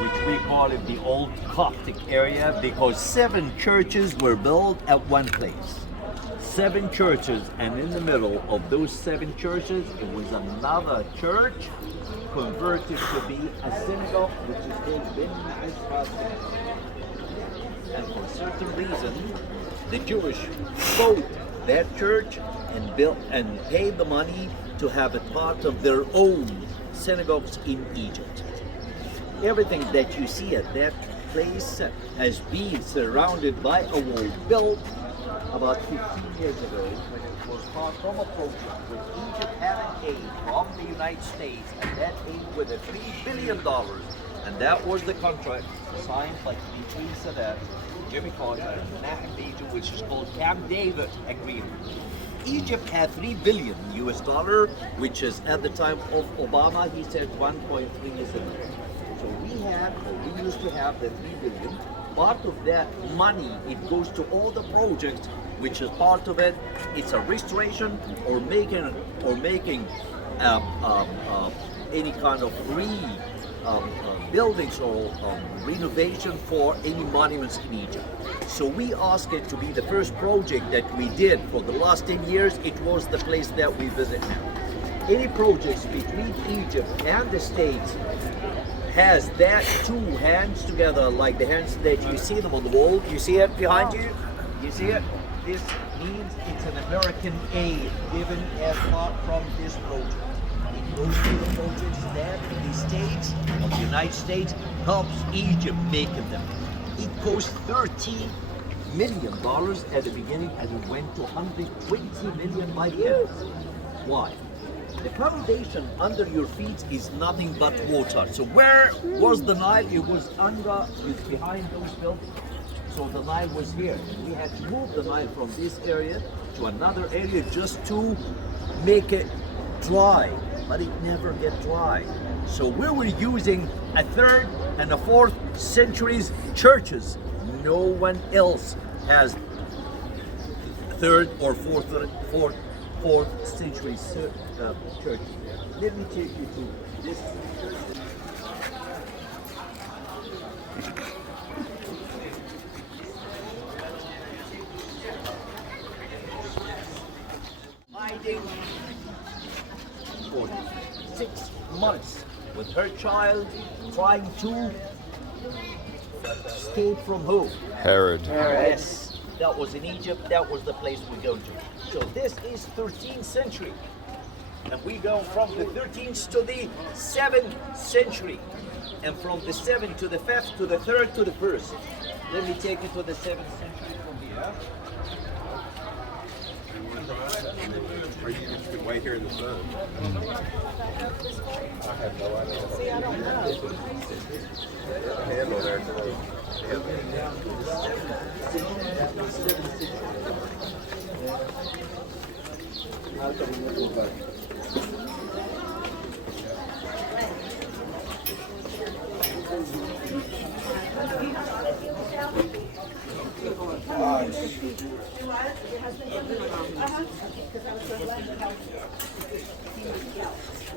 which we call it the old Coptic area, because 7 churches were built at one place. 7 churches, and in the middle of those 7 churches, it was another church converted to be a synagogue, which is called Ben Ezra Synagogue. And for certain reason, the Jewish bought that church and built and paid the money to have it part of their own synagogues in Egypt. Everything that you see at that place has been surrounded by a wall built about 15 years ago, when it was part from a project with Egypt having aid from the United States, and that aid with a $3 billion. And that was the contract signed between Sadat, Jimmy Carter, and Nathan Beja, which is called Camp David Agreement. Egypt had $3 billion US dollar, which is at the time of Obama, he said 1.3 is enough. So we used to have the $3 billion. Part of that money, it goes to all the projects, which is part of it. It's a restoration or making any kind of buildings or renovation for any monuments in Egypt. So we asked it to be the first project that we did for the last 10 years. It was the place that we visit now. Any projects between Egypt and the States has that 2 hands together, like the hands that you see them on the wall. You see it behind you? You see it? This means it's an American aid given as part from this project. It goes to the projects that the States of the United States helps Egypt making them. It cost $30 million at the beginning, and it went to $120 million by the end. Why? The foundation under your feet is nothing but water. So where was the Nile? It was behind those buildings. So the Nile was here. We had to move the Nile from this area to another area just to make it dry, but it never get dry. So we were using a 3rd and a 4th centuries churches. No one else has 3rd or 4th century church. Let me take you to this church. Hiding for 6 months with her child, trying to escape from who? Herod. Yes, that was in Egypt. That was the place we go to. So this is 13th century, and we go from the 13th to the 7th century, and from the 7th to the 5th to the 3rd to the 1st. Let me take you to the 7th century from here. Or you can wait here in the sun. I have no idea. See, I don't know. There's a handle there.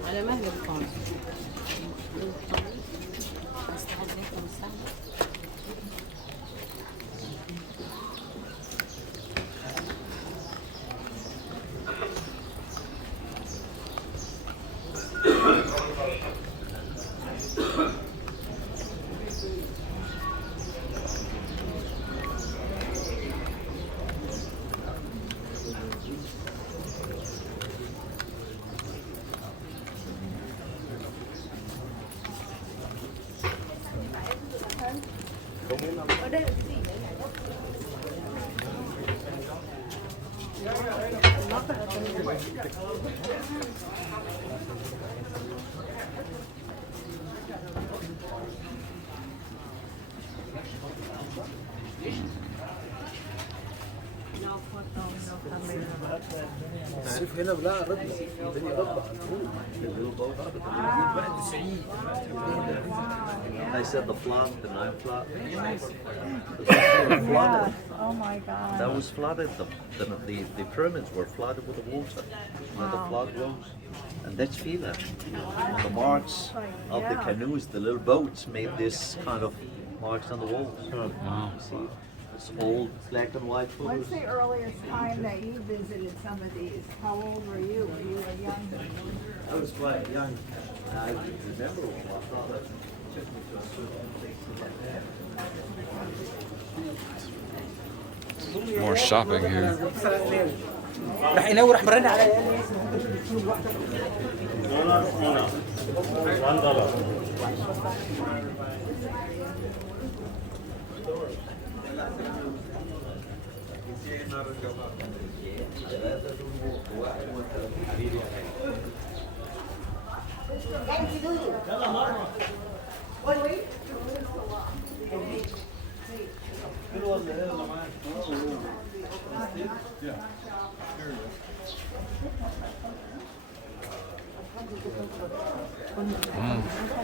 على مهلك كون السيف هنا بلا رد الدنيا ضبط I said the flood, the Nile flood. Yeah. Oh my God. That was flooded. The pyramids were flooded with the water. When the flood rose. And that's Fila. The marks of the canoes, the little boats made this kind of marks on the walls. Wow. See? It's old black and white photos. What's the earliest time that you visited some of these? How old were you? Were you a young? I was quite young. I remember when my father took me to a certain place. More shopping here. راح ينور برن على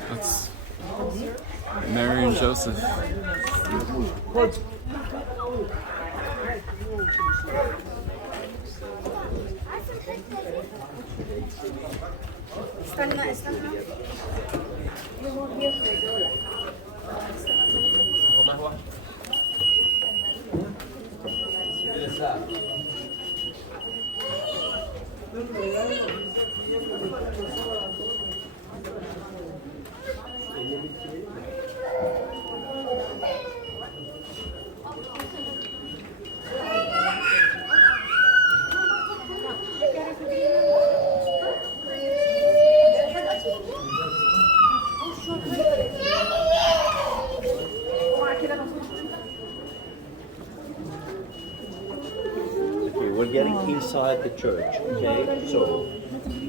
That's Mary and Joseph. استنى استنى Okay, we're getting inside the church, okay? So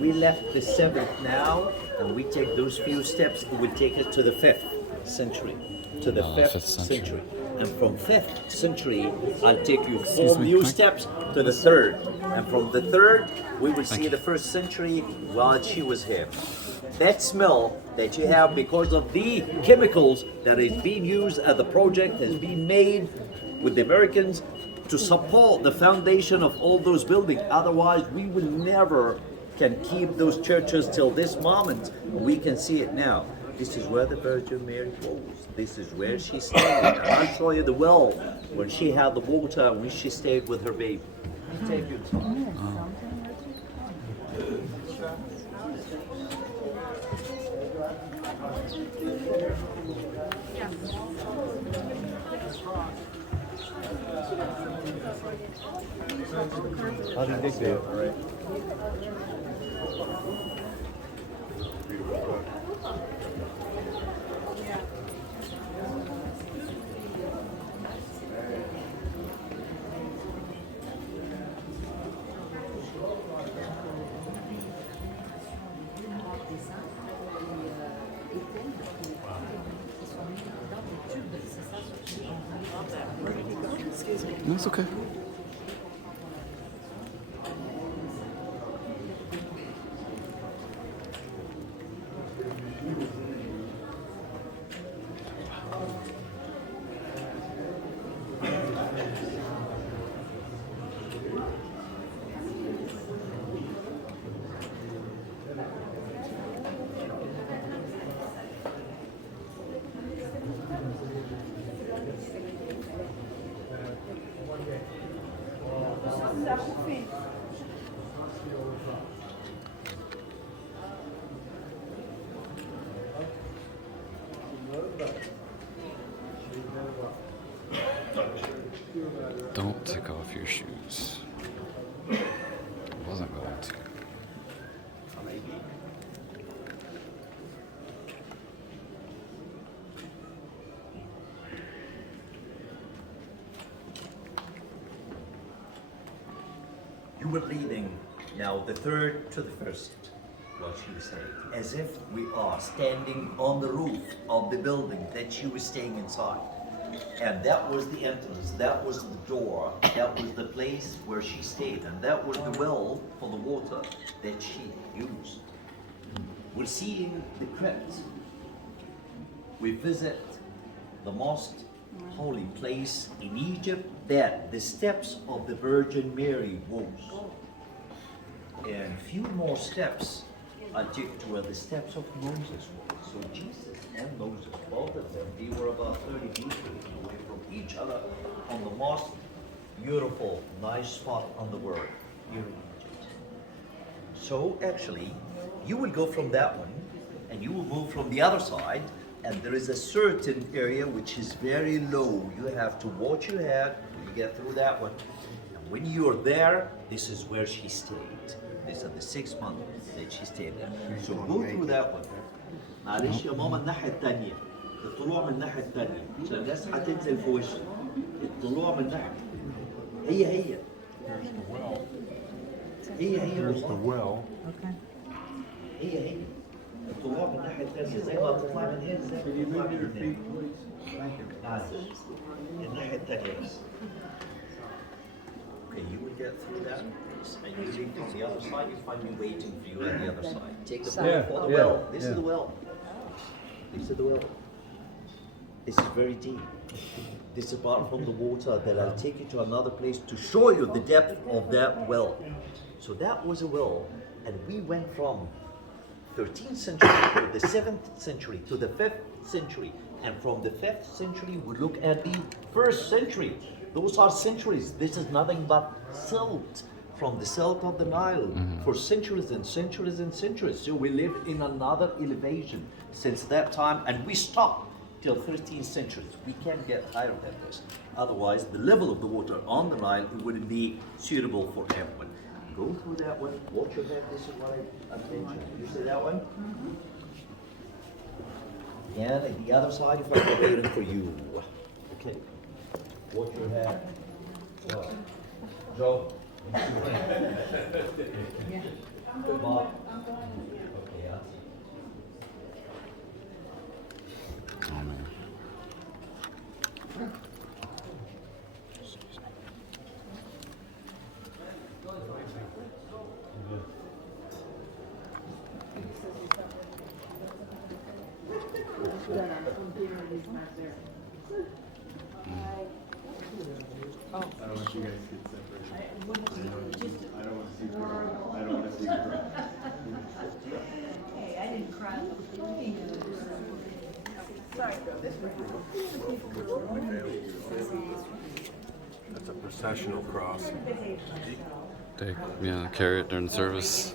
we left the 7th now, and we take those few steps, it will take us to the 5th century. To the 5th 5th century. century. And from 5th century, I'll take you Excuse 4 me, new can I- steps to the 3rd. And from the 3rd, we will see the 1st century while she was here. That smell that you have because of the chemicals that is being used at the project has been made with the Americans to support the foundation of all those buildings. Otherwise, we will never can keep those churches till this moment. We can see it now. This is where the Virgin Mary was. This is where she stayed. And I'll show you the well when she had the water and when she stayed with her baby. Take your time. How did they do? All right. That's okay. Don't take off your shoes. I wasn't going to. You were leading now the 3rd to the 1st, what she was saying, as if we are standing on the roof of the building that she was staying inside. And that was the entrance, that was the door, that was the place where she stayed, and that was the well for the water that she used. We're seeing the crypt. We visit the mosque holy place in Egypt that the steps of the Virgin Mary was. And few more steps until to where the steps of Moses were. So Jesus and Moses, both of them, they were about 30 meters away from each other on the most beautiful, nice spot on the world here in Egypt. So actually, you will go from that one and you will move from the other side, and there is a certain area which is very low. You have to watch your head when you get through that one. And when you're there, this is where she stayed. This is the 6 months that she stayed there. So go through that one. معلش يا ماما الناحية التانية. الطلوع من الناحية التانية عشان الناس هتنزل في وشك. الطلوع من الناحية. هي. There's the well. هي. الطلوع من الناحية التانية زي ما بتطلع من هنا زي ما بتطلع من هنا. معلش. الناحية التانية بس. Okay, you will get through that, and you leave from the other side, you'll find me waiting for you on the other side. Take the boat for the well. This is the well. This is the well. This is very deep. This is apart from the water that I'll take you to another place to show you the depth of that well. So that was a well, and we went from 13th century to the 7th century to the 5th century, and from the 5th century we look at the 1st century. Those are centuries. This is nothing but silt from the silt of the Nile for centuries and centuries and centuries. So we live in another elevation since that time, and we stopped till 13th century. We can't get higher than this. Otherwise, the level of the water on the Nile, it wouldn't be suitable for everyone. Go through that one. Watch your head. This is what I mentioned. You see that one? And at the other side, if I'm waiting for you. Okay. Watch your head. What? Joe? Bob? Okay, yeah. Oh man. I don't want you guys to get separated. I don't want to see her. I don't want to see her. Hey, I didn't cry. That's a processional cross. They carry it during the service.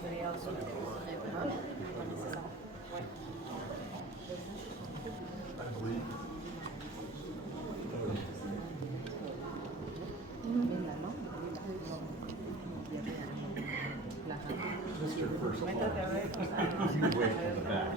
Mr. First of all, you wait in the back.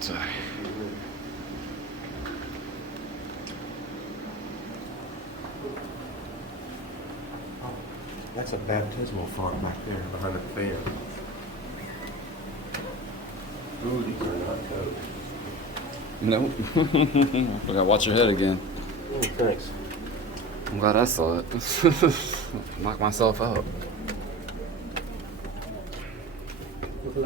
Sorry. That's a baptismal font back there behind the fan. Ooh, these are not toast. Nope. I gotta watch your head again. Oh, thanks. I'm glad I saw it. Knock myself out. I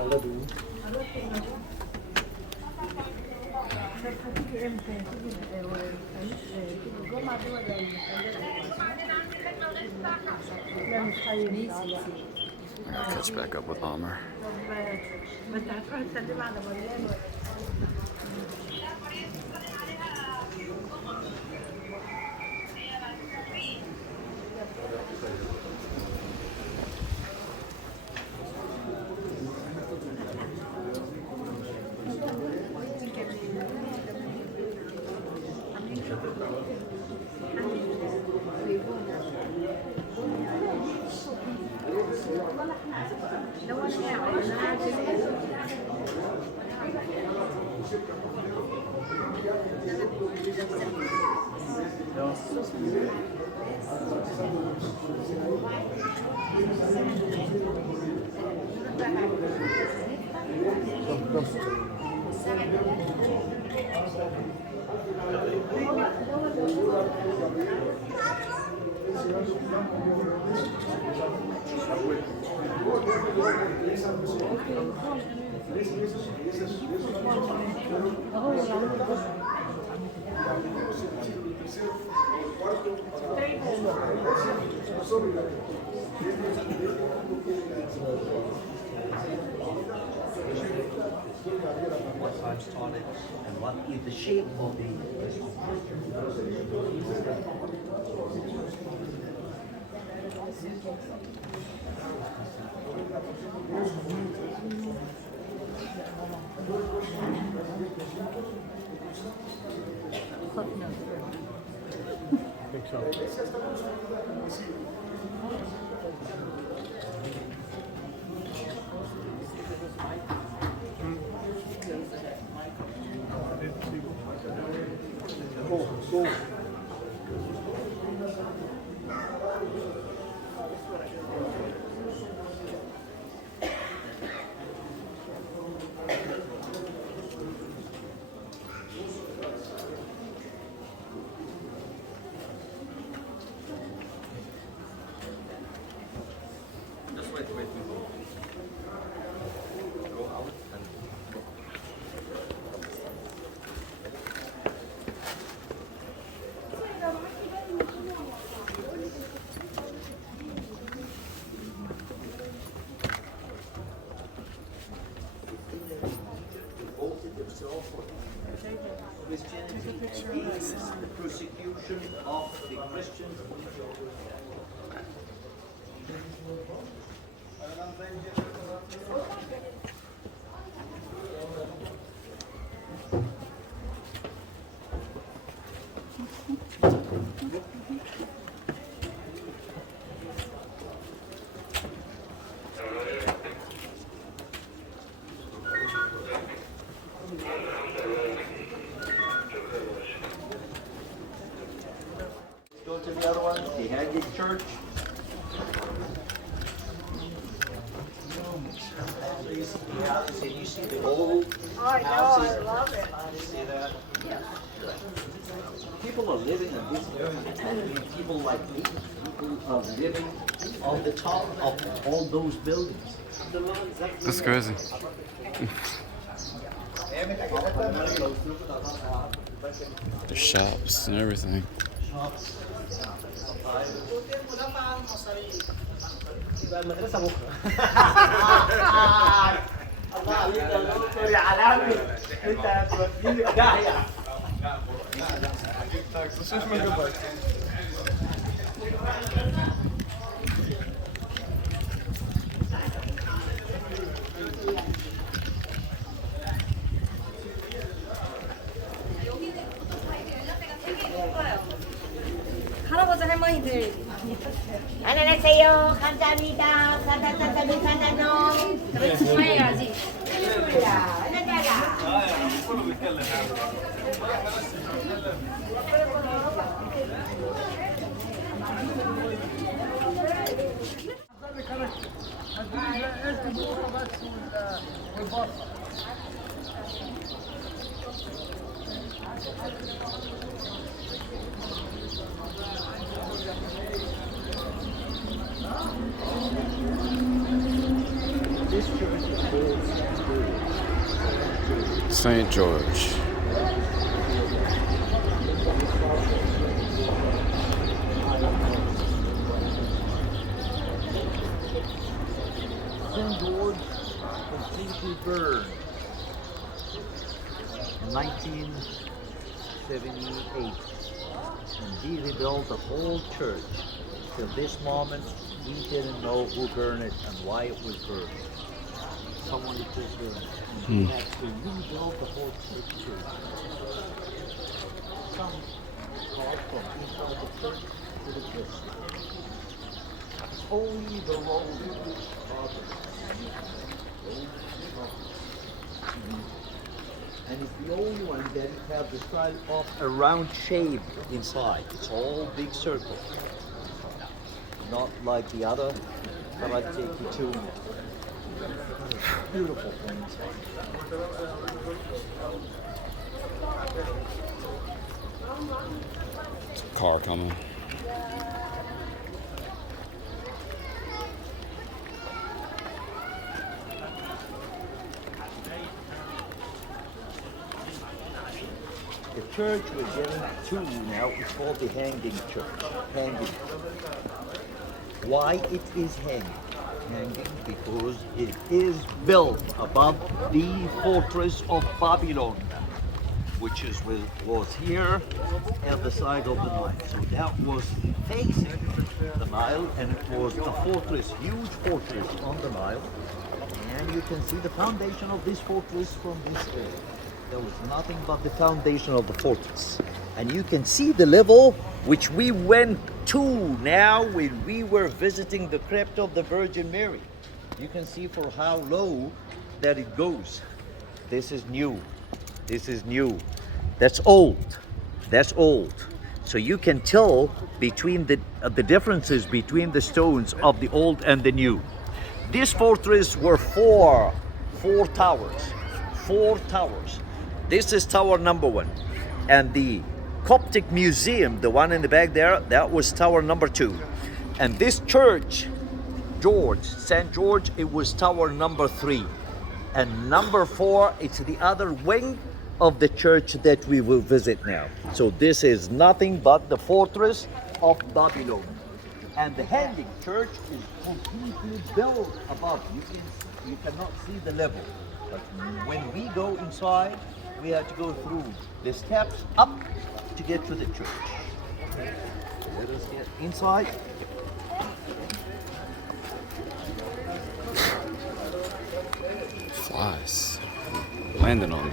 gotta catch back up with Amr. What time started and what is the shape of the Just wait. Go out and devoted themselves for Christianity against the persecution of the Christians. Go to the other one, the Hagrid Church. You see the old I know, I houses. love it. You see that? People are living in this area. People like me, people are living on the top of all those buildings. That's crazy. There's shops and everything. يبقى المدرسة بكرة. الله عليك يا دكتور يا عالمي، انت هتوديني في داهية. 할아버지 할머니들 안녕하세요. 감사합니다. 사다사다미사다노. 그렇지 해야지. 좋습니다. 안녕하세요. St. George. St. George completely burned in 1978, and we rebuilt the whole church. Till this moment, we didn't know who burned it and why it was burned. Someone just burned it, and we had to rebuild the whole church too. Some called from inside the church to the church. only the road. And it's the only one that have the style of a round shape inside. It's all big circle. Not like the other that I take you to. Beautiful from inside. Car coming. The church we're getting to now is called the Hanging Church. Hanging. Why it is hanging? Hanging because it is built above the fortress of Babylon, which was here at the side of the Nile. So that was facing the Nile, and it was a fortress, huge fortress on the Nile. And you can see the foundation of this fortress from this area. There was nothing but the foundation of the fortress. And you can see the level which we went to now when we were visiting the crypt of the Virgin Mary. You can see for how low that it goes. This is new. This is new. That's old. That's old. So you can tell between the differences between the stones of the old and the new. This fortress were four towers. 4 towers. This is tower number 1. And the Coptic museum, the one in the back there, that was tower number 2. And this church, St. George, it was tower number 3. And number 4, it's the other wing of the church that we will visit now. So this is nothing but the fortress of Babylon. And the Hanging Church is completely built above. You cannot see the level. But when we go inside, we have to go through the steps up to get to the church. Okay. Let us get inside. Flies landing on me.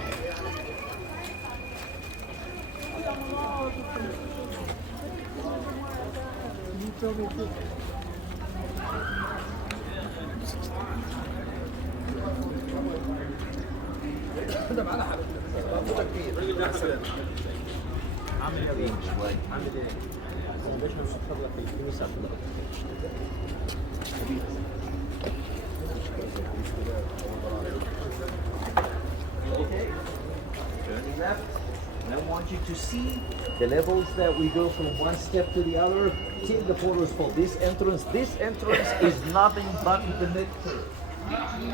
Okay, turning left. And I want you to see the levels that we go from one step to the other. Take the photos for this entrance. This entrance is nothing but the mixture between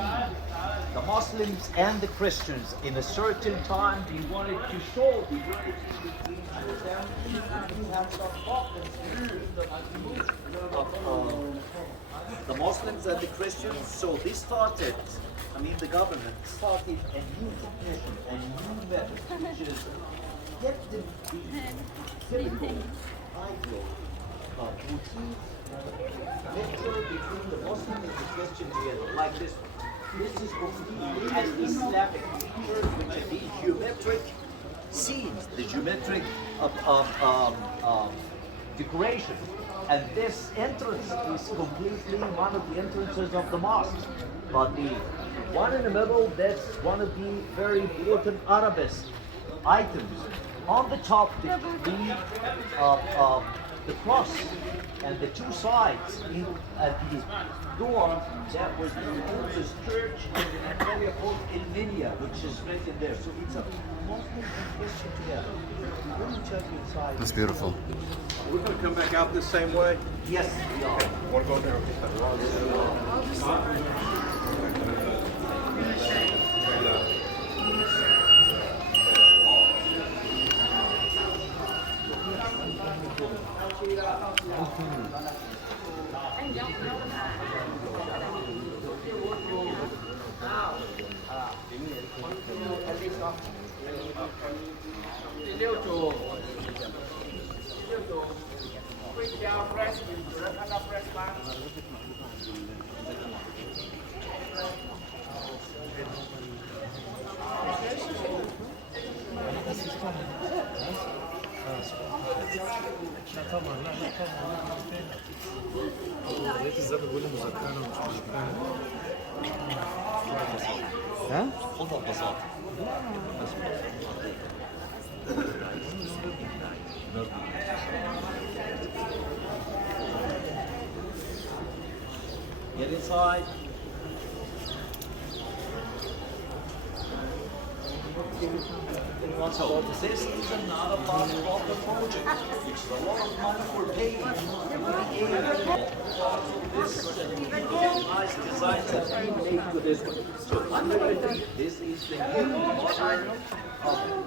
the Muslims and the Christians. In a certain time, we wanted to show the unity between them. We have some problems between the Muslims and the Christians. So this started, the government started a new technician, a new method, which is get the typical ideal motif mixture between the Muslim and the Christian together, like this one. This is completely an Islamic feature, which are these geometric scenes, the geometric decoration. And this entrance is completely one of the entrances of the mosque. But the one in the middle, that's one of the very important arabesque items. On the top, the cross and the 2 sides at the door, that was the oldest church in an area called Ilminia, which is written there. So it's a Muslim and Christian together. Let me check inside. That's beautiful. We're going to come back out this same way. Yes, we are. Want to go there? ها؟ Get inside. So this is another part of the project. It's a lot of money we're paying. This nice designs that we made with this one. So fundamentally, this is the new modern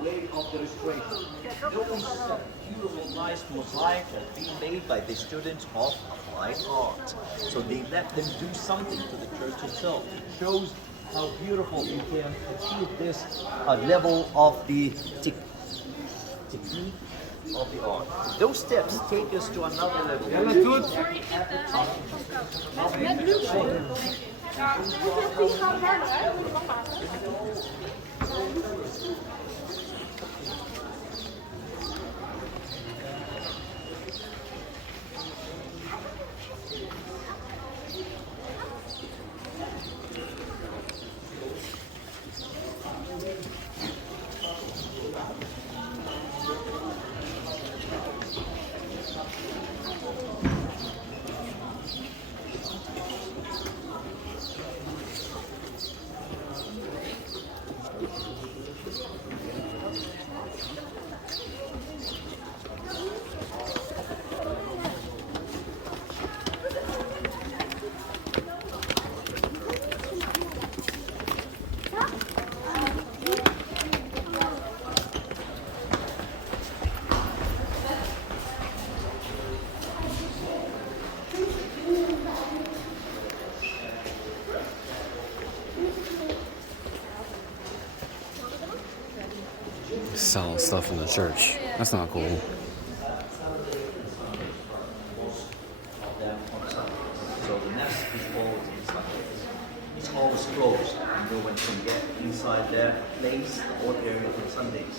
way of the restoration. Those beautiful, nice mosaics are being made by the students of applied art. So they let them do something to the church itself. It shows how beautiful you can achieve this level of the technique of the art. Those steps take us to another level. Selling stuff in the church. That's not cool. So the nest is always inside. It's always closed. No one can get inside their place or area on Sundays.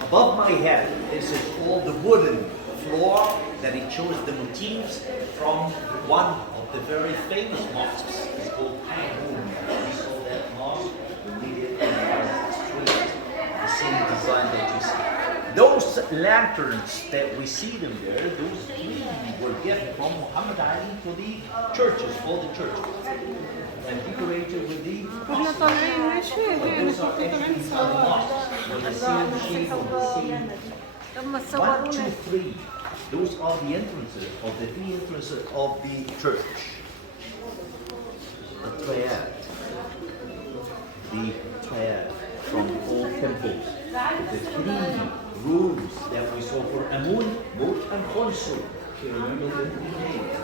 Above my head, this is all the wooden floor that it shows the motifs from one of the very famous mosques. It's called Pangun. We saw that mosque. We made it in the street. The same design that you see. Those lanterns that we see them there, those three were given from Muhammad Ali to the churches, all the churches, and decorated with the mosques. Those are actually inside the mosques, with the same shape, of the same. 1, 2, 3. Those are the entrances of the three entrances of the church. The triad. The triad from the old temples. The three rooms that we saw for Amun, Mut, and Khonsu. You remember the three names.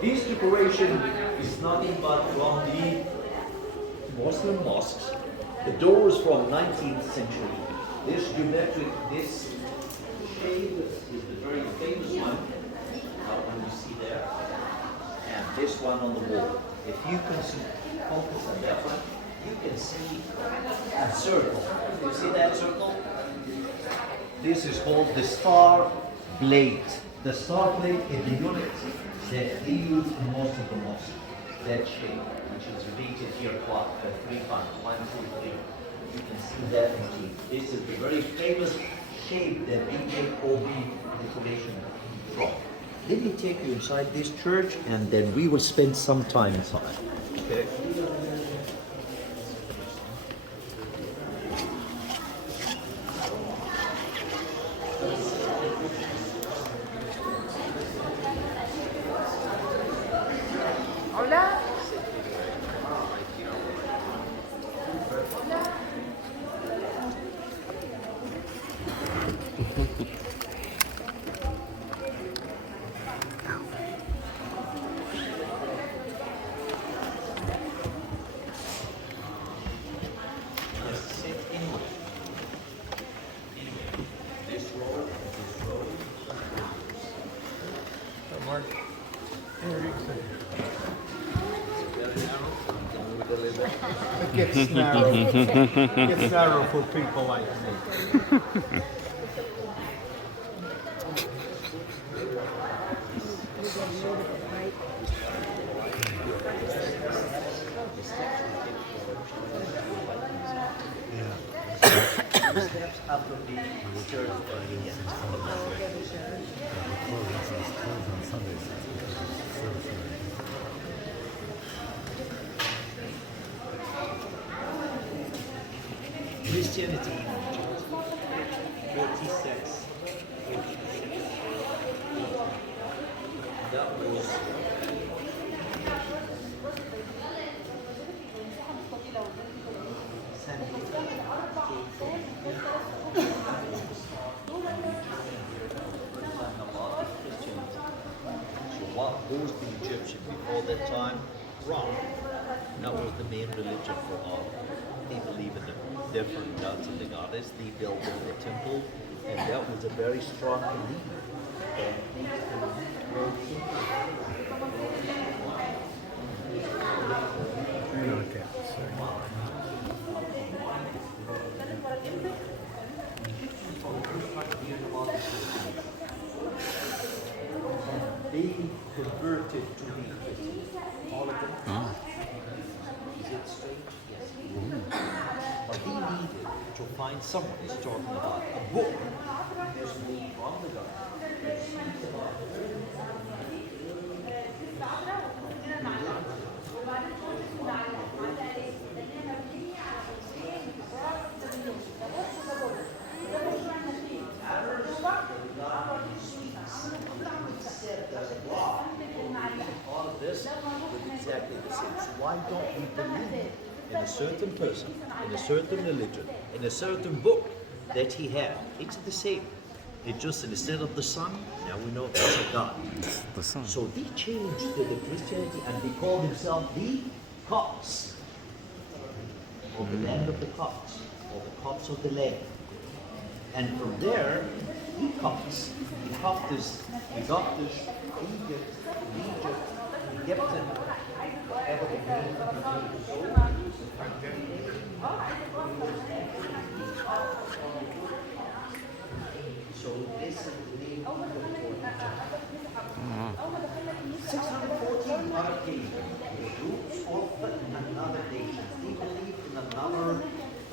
This decoration is nothing but from the Muslim mosques. The doors from 19th century. This geometric, this shape is the very famous one, one you see there, and this one on the wall. If you can focus on that one, you can see a circle. You see that circle? This is called the star blade. The star blade is the unit that they use in most of the mosques. That shape, which is repeated here, 3 times, 1, 2, 3. You can see that motif. This is the very famous shape that we make all the decoration from. Let me take you inside this church, and then we will spend some time inside. Okay. Hola. It gets narrow. It gets narrow for people like me. steps after the stairs are here. Christianity in Egypt, 46. That was what was the Egyptian before that time? Ra. That was the main religion for all. They believe in the different gods and the goddess. They built the temple, and that was a very strong belief. They converted to be Christians. All of them. Is it strange? Yes. But he needed to find someone who's talking about a book. There's no from the God. All of this was exactly the same. So why don't we believe in a certain person, in a certain religion, in a certain book that he had? It's the same. It just instead of the sun, now we know it's a God. The sun. So they changed to the Christianity and they call themselves the Copts, or the land of the Copts, or the Copts of the land. And from there, the Copts, the Copts, Egypt, Egyptian, whatever the name so this is the name of the 614 other kings, the groups of another nation. They believe in another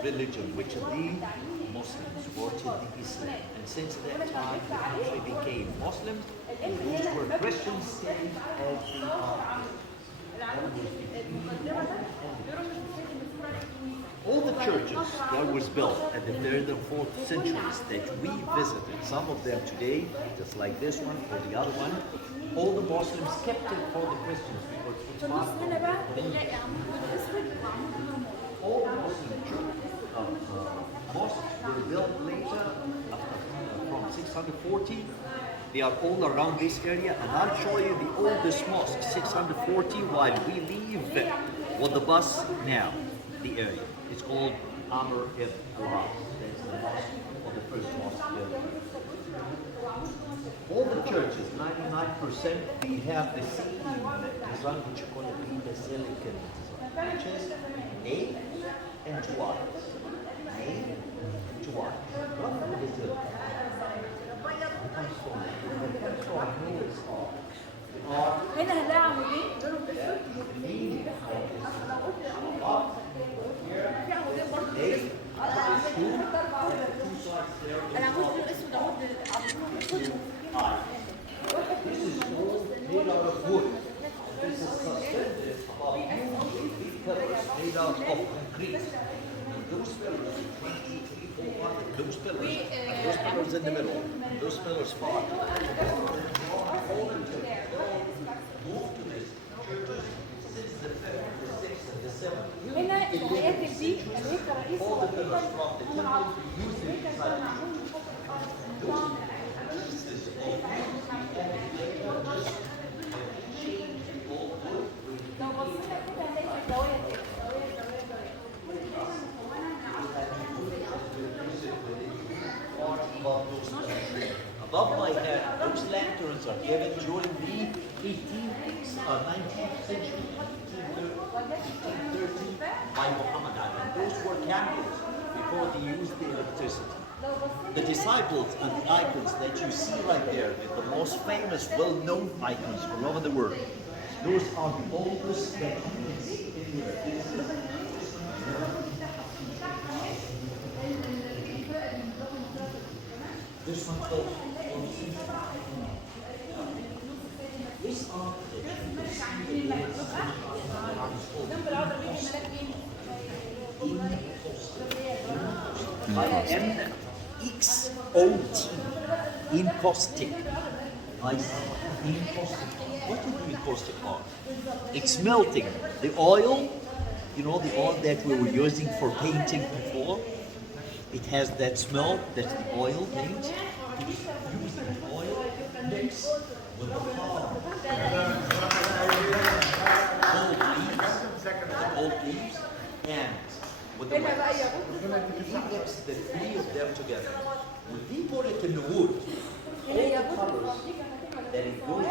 religion, which is the Muslims, or to the Islam. And since that time, the country became Muslim, and those who were Christians stayed as they are. All the churches that was built at the 3rd and 4th centuries that we visited, some of them today, just like this one or the other one, all the Muslims kept it for the Christians because it's all the Muslim mosques were built later from 640. They are all around this area, and I'll show you the oldest mosque, 640, while we leave with the bus now, the area. It's called Amr ibn al-As. That's the mosque, or the first mosque built. All the churches, 99%, they have the same design, which you call it the silicon design, which is nave and two arcs. Nave and two arcs. What is it? هنا هنلاقي عمودين العمود الاسود This is all made out of wood. This is suspended above big pillars made out of concrete. And those pillars, 2, 3, 4, 5, those pillars, and those pillars in the middle, those pillars fall. Move to this churches since the 5th, the 6th, and the 7th. هنا الهياكل دي الهيكل الرئيسي All the pillars from the temple used inside the church. Above my head, those lanterns are given during the 18th, 19th century, 1830, by Muhammad Ali. And those were candles before they used the electricity. The disciples and the icons that you see right there, the most famous, well-known icons all over the world, those are the oldest that you can see anywhere. one called this IMXOT in Coptic. I see. In Coptic. What do you do in Coptic art? It's melting. The oil, you know, the oil that we were using for painting before, it has that smell, that's the oil paint. Use the oil mix with the flour. Gold leaves, and with the wax. We mix the three of them together. When we put it in the wood, all the colors that it goes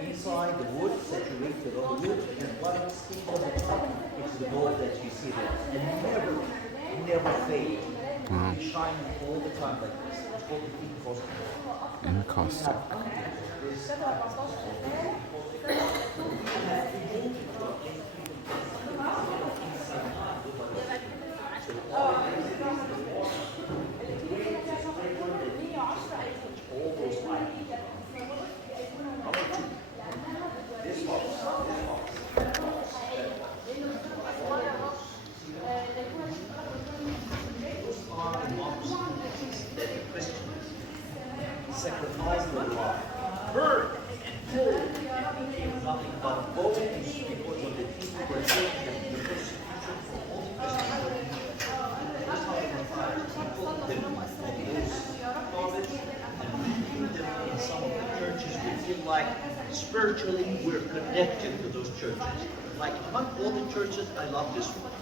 inside the wood, saturated on the wood, and what it stays on the top is the gold that you see there. And never fade. It shines all the time like this. It's called the Encaustic. Sacrifice their life, burn and pull, and became nothing but both because when the people were taken the persecution for all Christians, and leaving them in some of the churches, we feel like spiritually we're connected to those churches. Like among all the churches, I love this one.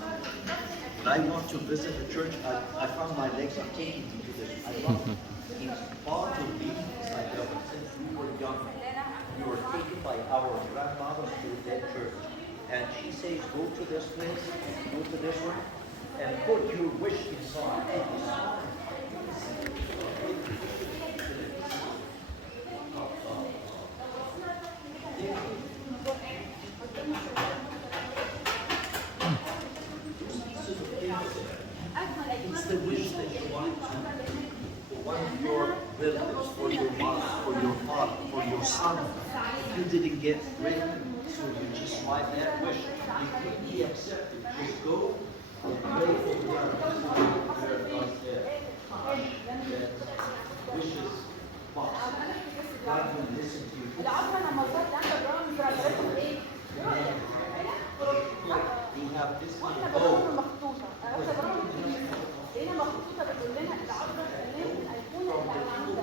When I want to visit a church, I found my legs are taking me to this. I love it. It's part of being like since we were young. We were taken by our grandmothers to that church. And she says, go to this place, go to this one, and put your wish inside. It's the wish that you want to for one of your relatives, for your mother, for your father, for your son. If you didn't get ready, so you just write that wish. It could be accepted. Just go and pray for whoever does that wishes box. God will listen to you. You have this little bow.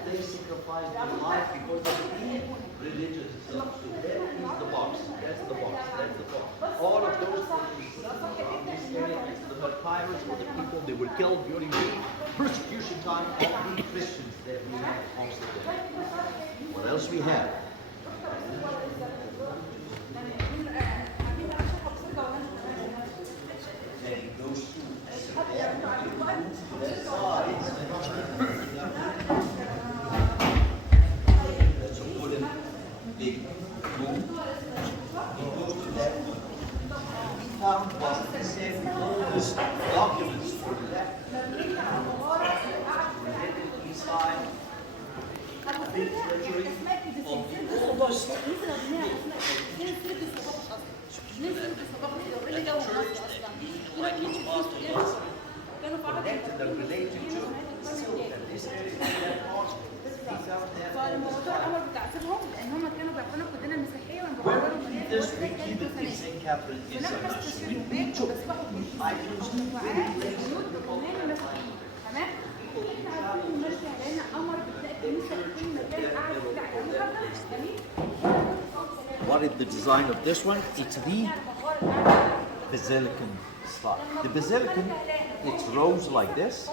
They sacrifice their life because of being religious. So that is the box. That's the box. That's the box. All of those things around this area, the papyrus were the people they were killed during the persecution time of the Christians that we have constantly. What else we have? And it goes to that side. That's a wooden big room. It goes to that one. We found was the same oldest documents for that. Were hidden inside a big treasury of oldest connected and related to silk and this area and that part. We found that where we keep this, we keep it in St. Catherine International. When we took items very late what is the design of this one? It's the basilican style. The basilican, it's rows like this,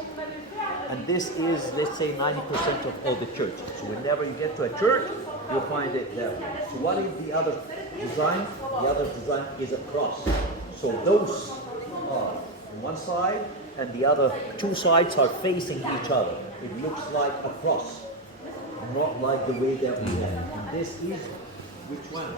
and this is, let's say, 90% of all the churches. So whenever you get to a church, you'll find it there. So what is the other design? The other design is a cross. So those are on one side, and the other two sides are facing each other. It looks like a cross, not like the way that we have. And this is which one?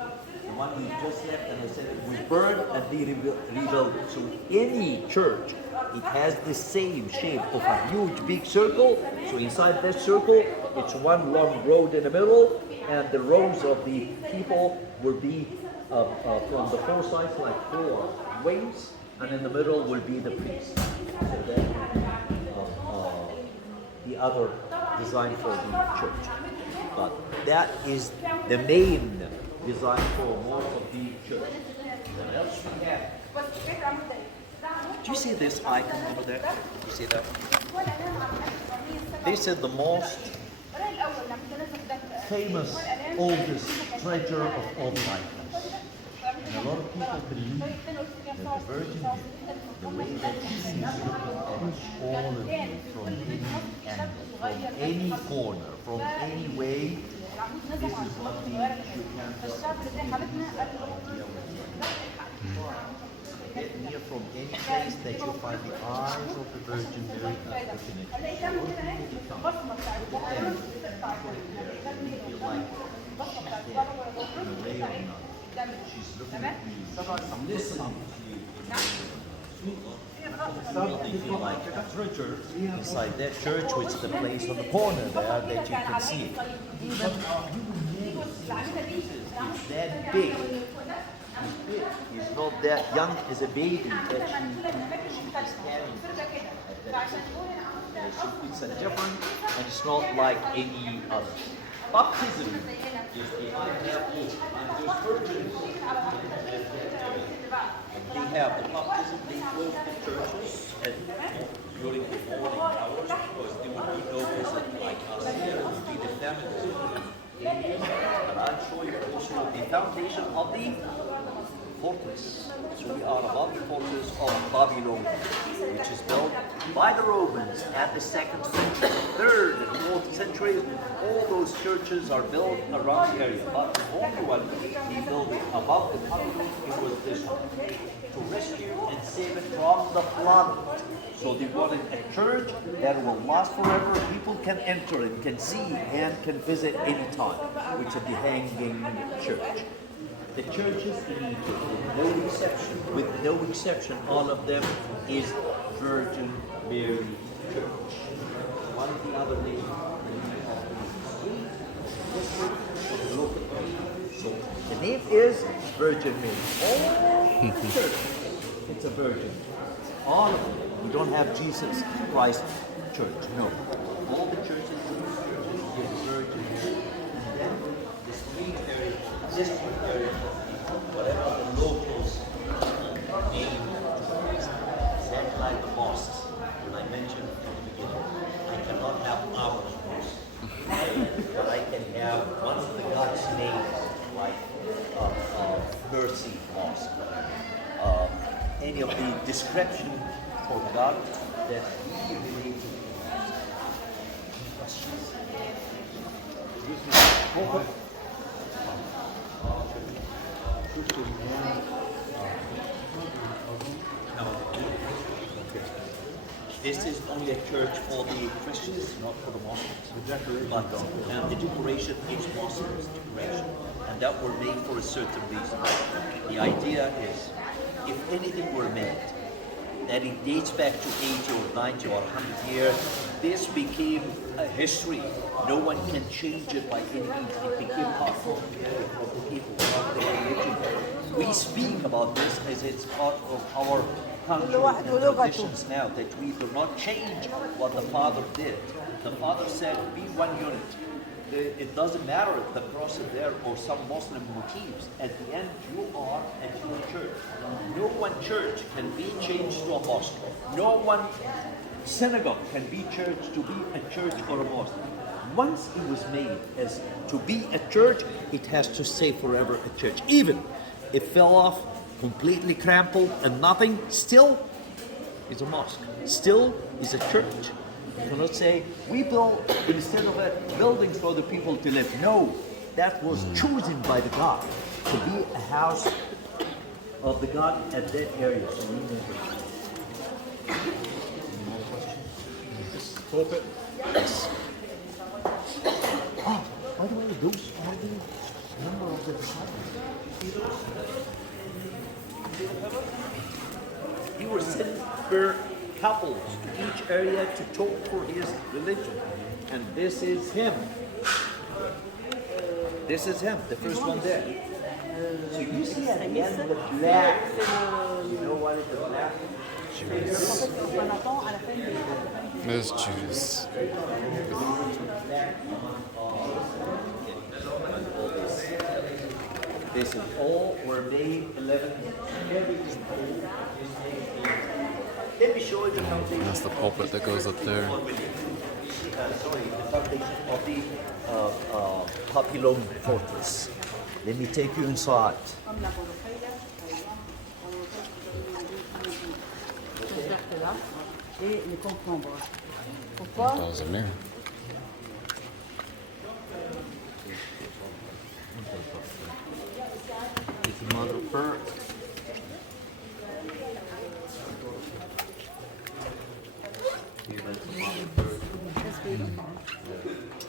The one we just left, and I said it was burned and they rebuilt it. So any church, it has the same shape of a huge big circle. So inside that circle, It's one long road in the middle, and the rows of the people will be from the four sides like four ways, and in the middle will be the priest. So that will be the other design for the church. But that is the main design for most of the church. What else we have? Do you see this icon over there? Do you see that? This is the most famous, oldest treasure of all the icons. And a lot of people believe that the Virgin Mary, the way that she is looking at all of you from any angle, from any corner, from any way, this is what you can get near from any place that you find the eyes of the Virgin Mary are looking at you. A lot of people become feel like she's there in a way or another. She's looking at you, she's listening to you. They feel like a treasure inside that church, which is the place on the corner there that you can see it. But it's that big. He's not that young as a baby that she is carrying at that time. It's a different, and it's not like any other. Baptism is the idea of there's virgins. They have the baptism, they close the churches and during the morning hours because there would be no visit like us here, it would be the feminine. But I'll show you also the foundation of the fortress. So we are above the fortress of Babylon, which is built by the Romans at the 2nd century, 3rd and 4th centuries. All those churches are built around the area, but the only one they built above the Babylon, it was this one, to rescue and save it from the flood. So they wanted a church that will last forever. People can enter and can see and can visit anytime, which is the hanging church. The churches in Egypt, with no exception, all of them is Virgin Mary Church. One of the other names of the local area. So the name is Virgin Mary. All the churches, it's a virgin. All of them. We don't have Jesus Christ Church. No. All the churches is Virgin Mary. And then the street area, district area, whatever the locals name that like the mosques. I mentioned in the beginning, I cannot have our mosque, but I can have one of the God's names, like Mercy Mosque. Any of the description for God that we relate to. Questions? This is only a church for the Christians, not for the Muslims. But the decoration is Muslims decoration, and that were made for a certain reason. The idea is, if anything were made, that it dates back to 80 or 90 or 100 years, this became a history. No one can change it by any means. It became part of the people, of the religion. We speak about this as it's part of our country and traditions now, that we do not change what the Father did. The Father said, be one unit. It doesn't matter if the cross is there or some Muslim motifs. At the end, you are a true church. No one church can be changed to a mosque. No one synagogue can be church to be a church or a mosque. Once it was made as to be a church, it has to stay forever a church. Even if it fell off, completely crumpled and nothing, still is a mosque. Still is a church. You cannot say, we build, instead of it, buildings for the people to live. No, that was chosen by the God to be a house of the God at that area. So we never. Any more questions? Pulpit. Yes. Oh, by the way, those are the number of the disciples. He was sent per couples to each area to talk for his religion. And this is him. This is him, the first one there. So you see at the end the black. You know what is the black? Judas. There's Judas. This is all were made 11. Everything old is made. Let me show you the foundation. That's the pulpit that goes up there. Sorry, the foundation of the Papillon fortress. Let me take you inside. That was a mirror. It's mother of pearl.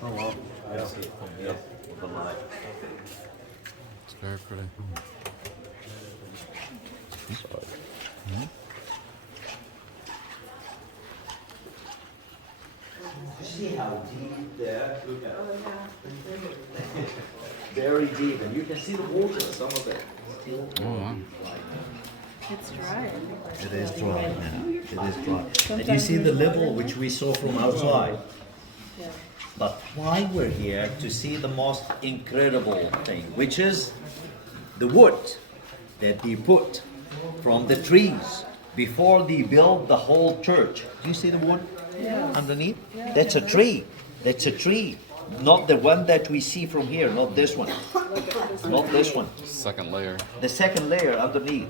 Oh wow. I see it from here with the light. It's very pretty. You see how deep there? Look at it. Very deep, and you can see the water, some of it. Still Oh, wow. It's dry. It is dry. Yeah, it is dry. And you see the level which we saw from outside. But why we're here to see the most incredible thing, which is the wood that they put from the trees before they built the whole church. Do you see the wood underneath? That's a tree. That's a tree. Not the one that we see from here, not this one. Not this one. Second layer. The second layer underneath.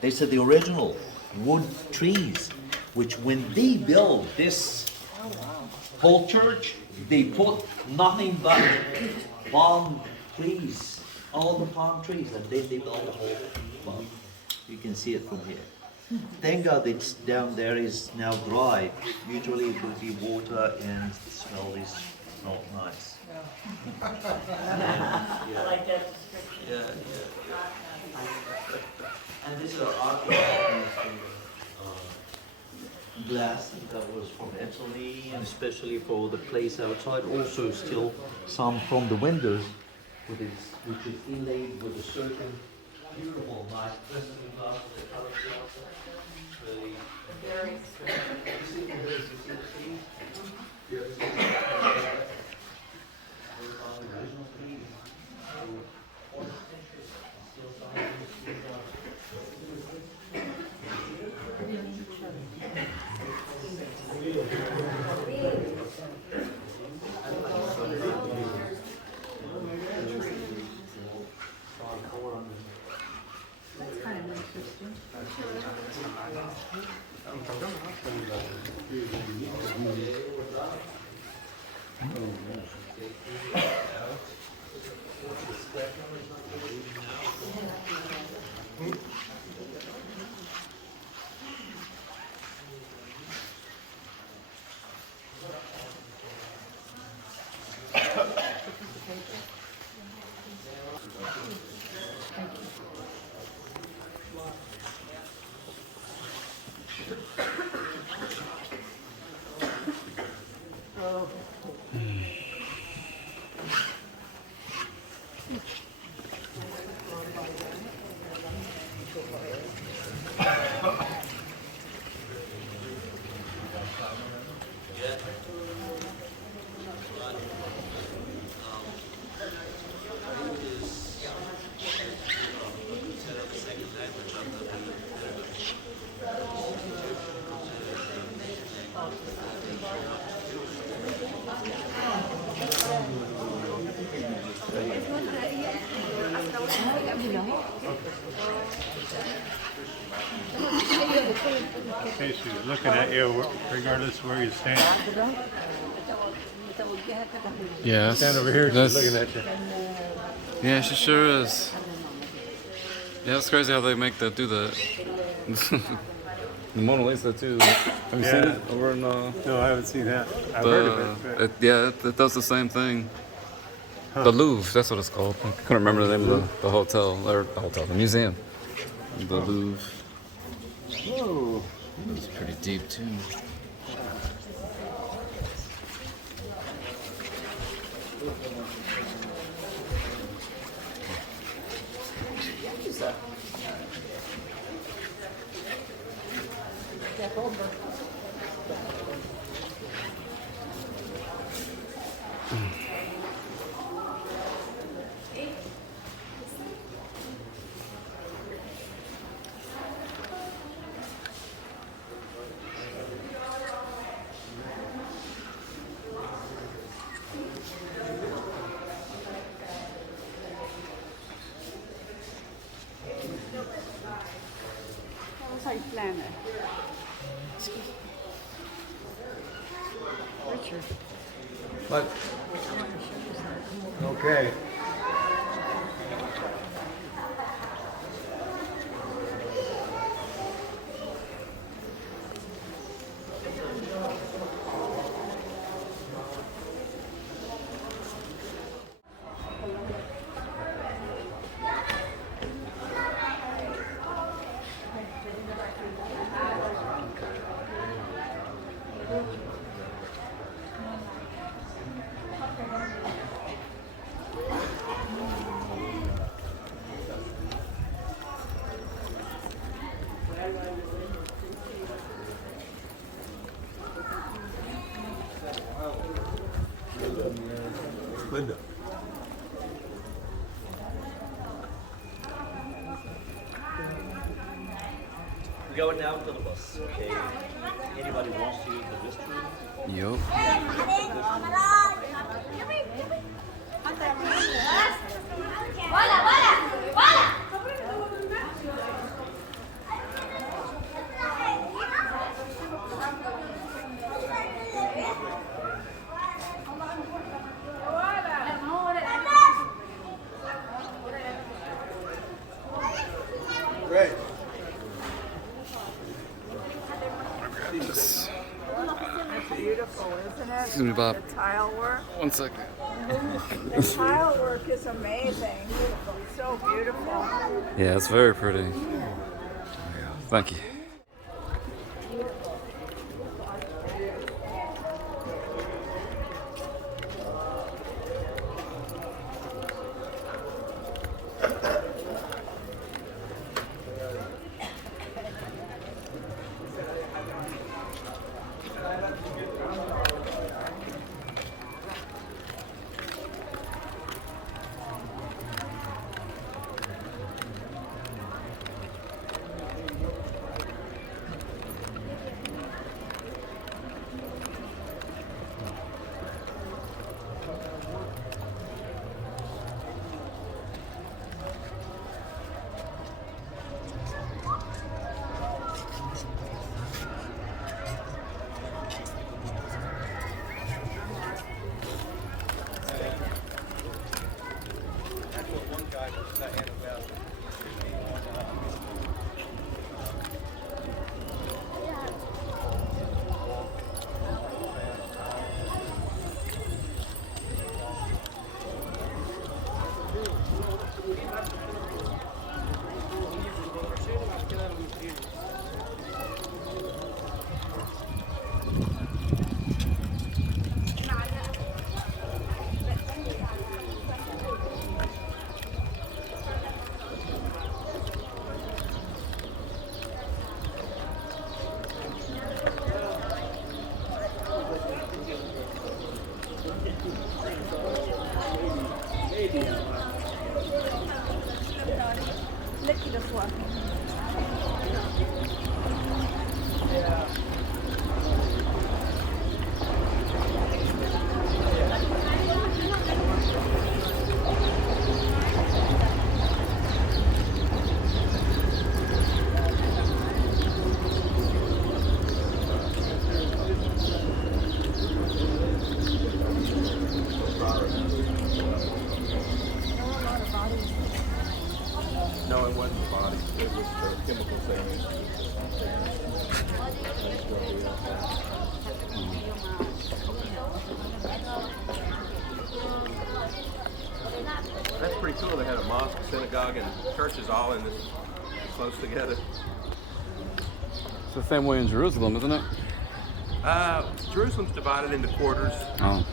They said the original wood trees, which when they built this whole church, they put nothing but palm trees, all the palm trees, and then they built the whole palm. You can see it from here. Thank God it's down there is now dry. Usually it will be water and the smell is not nice. Yeah. And this is our architect. Glass that was from Italy, and especially for the place outside. Also, still some from the windows, which is inlaid with a certain beautiful, nice crystal glass with the color glass. Very. That's kind of interesting. Okay, she's looking at you regardless of where you stand. Yes. Stand over here, she's looking at you. Yeah, she sure is. Yeah, it's crazy how they make that do that. The Mona Lisa too. Have you seen it over in No, I haven't seen that. I've heard of it. But it does the same thing. The Louvre, that's what it's called. I couldn't remember the name of the hotel, or the museum. The Louvre. It's pretty deep too. Looks like planet. Richard. But, okay. Linda. We're going now to the bus. Okay. Anybody wants to use the restroom? Yup. Great. This. Beautiful, isn't it? Excuse me, Bob. The tile work. 1 second. The tile work is amazing. So beautiful. Yeah, it's very pretty. Thank you. No, it wasn't the body. It was the chemical thing. That's pretty cool. They had a mosque, synagogue, and churches all in this close together. It's the same way in Jerusalem, isn't it? Jerusalem's divided into quarters. Oh,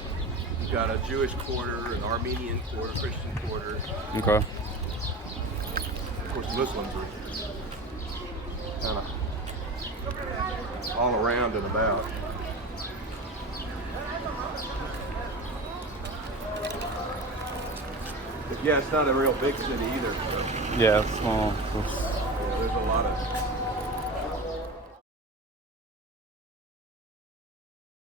You've got a Jewish quarter, an Armenian quarter, Christian quarter. okay. Of course, Muslims are kind of all around and about. But yeah, it's not a real big city either. So, Yeah, it's small. yeah, there's a lot of